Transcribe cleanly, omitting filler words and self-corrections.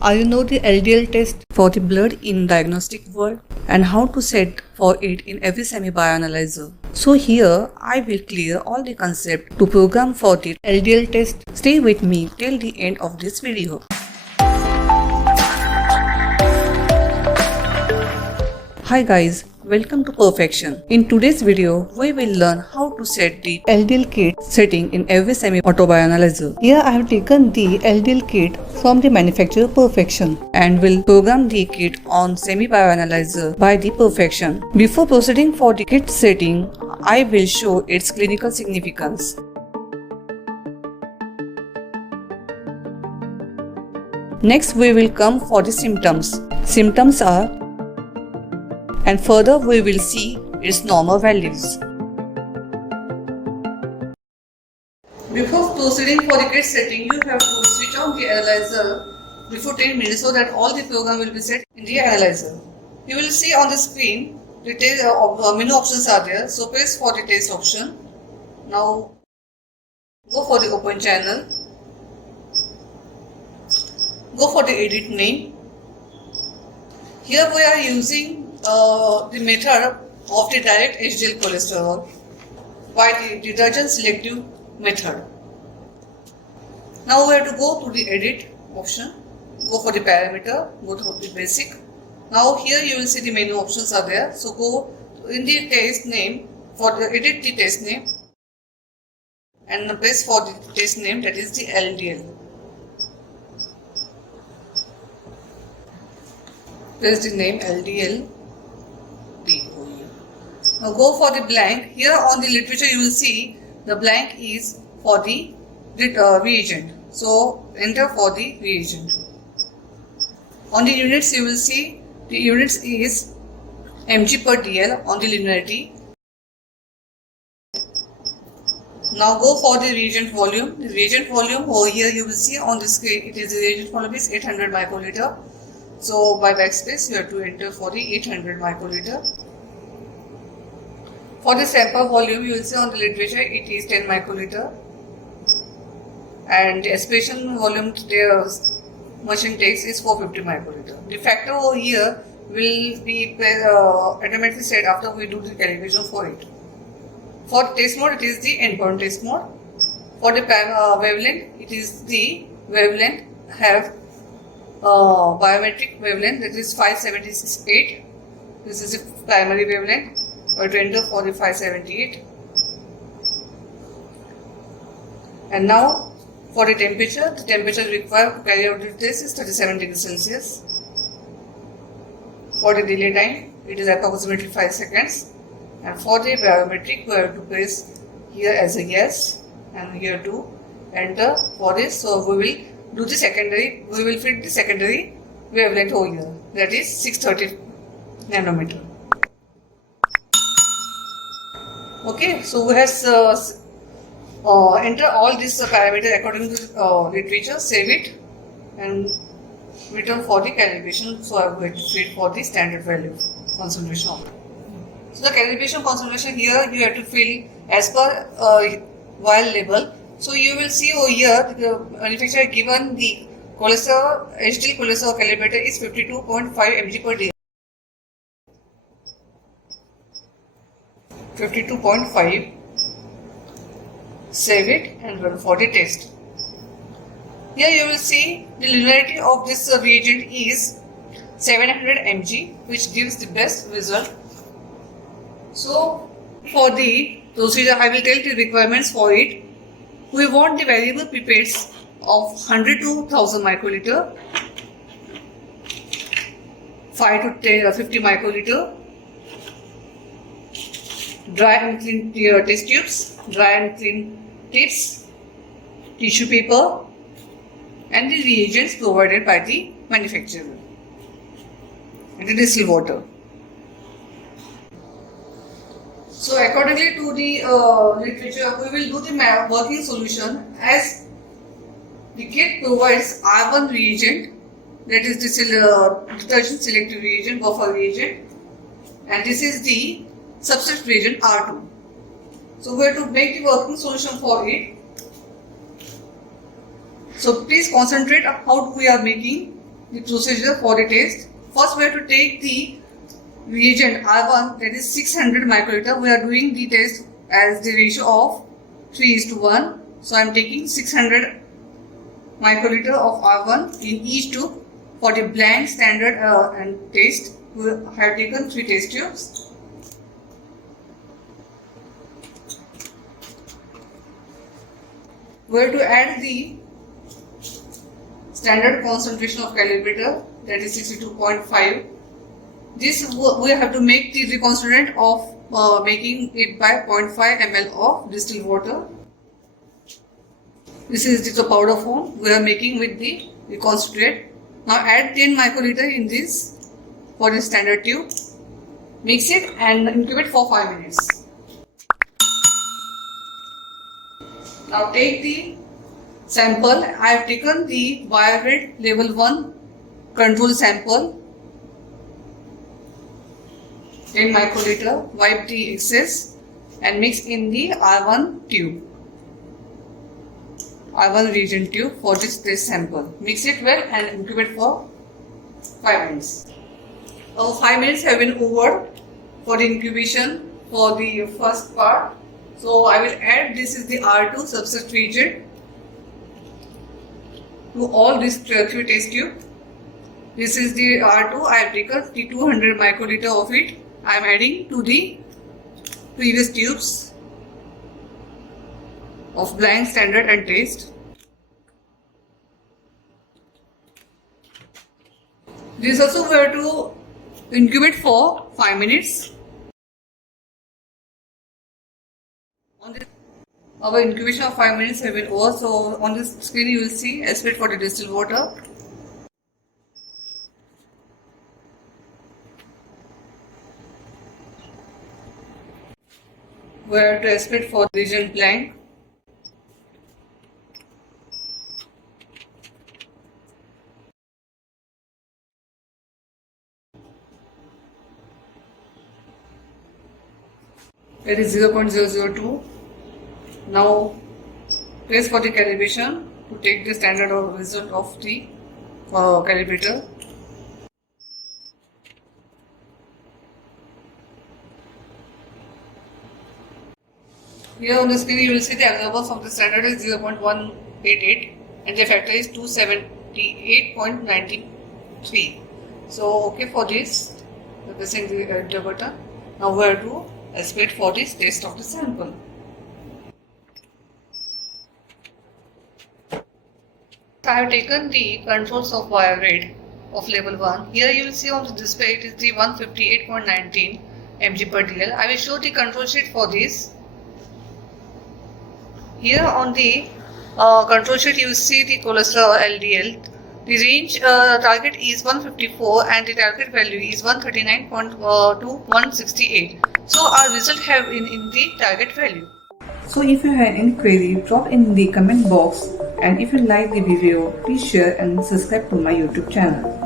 Are you know the LDL test for the blood in diagnostic world and how to set for it in every semi-bioanalyzer? So here I will clear all the concept to program for the LDL test. Stay with me till the end of this video. Hi guys, welcome to Perfexn. In today's video, we will learn how to set the LDL kit setting in every semi-auto bioanalyzer. Here I have taken the LDL kit from the manufacturer Perfexn and will program the kit on semi-bioanalyzer by the Perfexn. Before proceeding for the kit setting, I will show its clinical significance. Next we will come for the symptoms. Symptoms are, and further we will see its normal values. Before proceeding for the kit setting, you have to switch on the analyzer before 10 minutes so that all the program will be set in the analyzer. You will see on the screen the menu options are there, so press for the test option. Now go for the open channel, go for the edit name. Here we are using the method of the Direct-LDL-Cholesterol by the detergent selective method. Now we have to go to the edit option, go for the parameter, go to the basic. Now here you will see the menu options are there. So go in the test name, for the edit the test name and press for the test name, that is the LDL. Press the name LDL. Now go for the blank. Here on the literature you will see the blank is for the reagent. So enter for the reagent. On the units you will see the units is mg per dl on the linearity. Now go for the reagent volume. The reagent volume over here you will see on the screen, it is the reagent volume is 800 microliter. So by backspace you have to enter for the 800 microliter. For the sample volume, you will see on the literature it is 10 microliter, and the aspiration volume the machine takes is 450 microliter. The factor over here will be automatically set after we do the calibration for it. For test mode, it is the endpoint test mode. For the wavelength, it is the wavelength have biometric wavelength, that is 578. This is the primary wavelength. Or to enter for the 578. And now for the temperature required to carry out the test is 37 degrees Celsius. For the delay time, it is approximately 5 seconds. And for the biometric, we have to press here as a yes and here to enter for this. So we will do the secondary, we will fit the secondary wavelength over here, that is 630 nanometer. Okay, so we have enter all these parameters according to literature, save it and return for the calibration. So I am going to fit for the standard value concentration. So the calibration concentration here you have to fill as per vial label. So you will see over here the manufacturer given the cholesterol, HDL cholesterol calibrator is 52.5 mg per day. 52.5. Save it and run for the test. Here you will see the linearity of this reagent is 700 mg, which gives the best result. So for the procedure, I will tell the requirements for it. We want the variable pipettes of 100 to 1000 microliter, 5 to 50 microliter. Dry and clean test tubes, dry and clean tips, tissue paper, and the reagents provided by the manufacturer, and the distilled water. So accordingly to the literature, we will do the working solution as the kit provides R1 reagent, that is the detergent selective reagent, buffer reagent, and this is the substrate reagent R2. So we have to make the working solution for it. So please concentrate on how we are making the procedure for the test. First, we have to take the reagent R1, that is 600 microliter. We are doing the test as the ratio of 3:1. So I am taking 600 microliter of R1 in each tube. For the blank, standard and test, we have taken 3 test tubes. We have to add the standard concentration of Calibrator, that is 62.5. This we have to make the reconstituent of making it by 0.5 ml of distilled water. This is the powder form we are making with the reconstituent. Now add 10 microliter in this for the standard tube. Mix it and incubate for 5 minutes. Now take the sample. I have taken the BioRed level 1 control sample. 10 microliter. Wipe the excess and mix in the R1 tube. R1 reagent tube for this test sample. Mix it well and incubate for 5 minutes. Now 5 minutes have been over for the incubation for the first part. So I will add, this is the R2 substrate reagent to all these 3 test tube. This is the R2. I have taken the 200 microliter of it. I am adding to the previous tubes of blank, standard and taste. This also we have to incubate for 5 minutes. Our incubation of 5 minutes have been over. So on this screen you will see aspirate for the distilled water. We have to aspirate for the reagent blank. That is 0.002. Now press for the calibration to take the standard result of the calibrator. Here on the screen you will see the observables of the standard is 0.188 and the factor is 278.93. So okay for this, pressing the enter button. Now we have to aspirate for this test of the sample. I have taken the controls of BioRed of level 1. Here you will see on the display it is the 158.19 mg per dl. I will show the control sheet for this. Here on the control sheet you will see the cholesterol LDL. The range target is 154 and the target value is 139.2 to 168. So our result have in the target value. So if you had any query, drop in the comment box, and if you like the video, please share and subscribe to my YouTube channel.